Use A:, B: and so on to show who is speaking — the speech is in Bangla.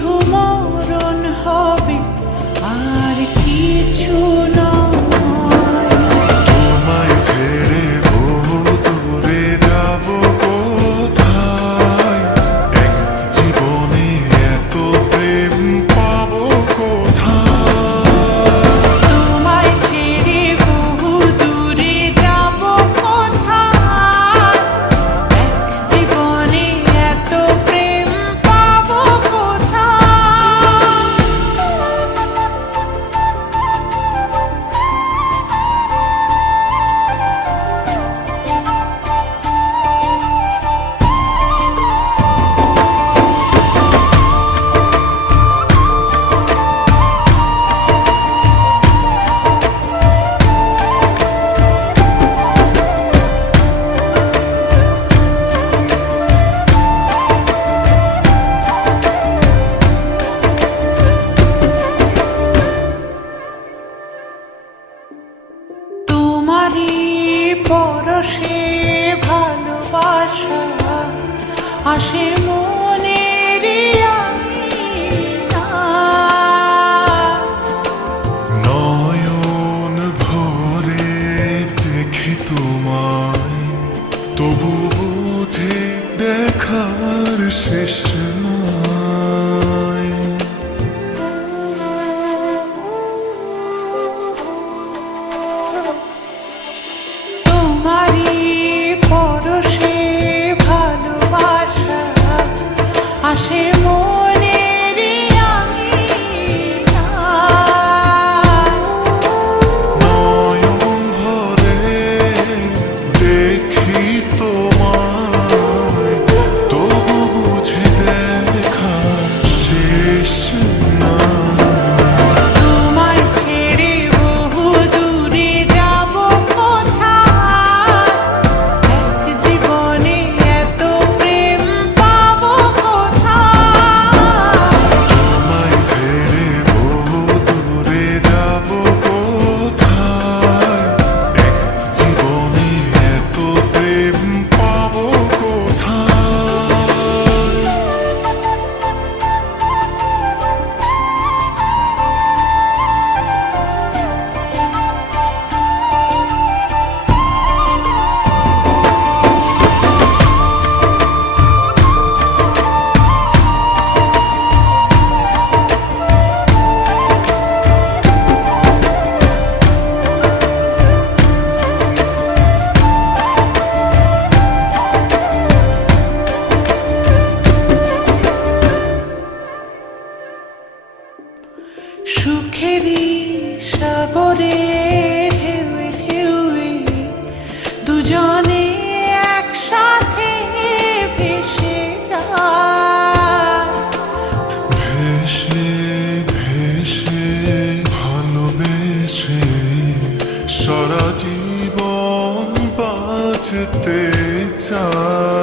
A: শুধু হবে আর কিছু না আশা মনে
B: রে আমি দেখি তোমায় তবু বুঝে দেখার শেষ
A: সুখেরি সাগরে ঢেউ ঢেউয়ে দুজনে একসাথে ভেসে যায়।
B: ভেসে ভেসে, ভালোবেসে সারা জীবন বাঁচতে চায়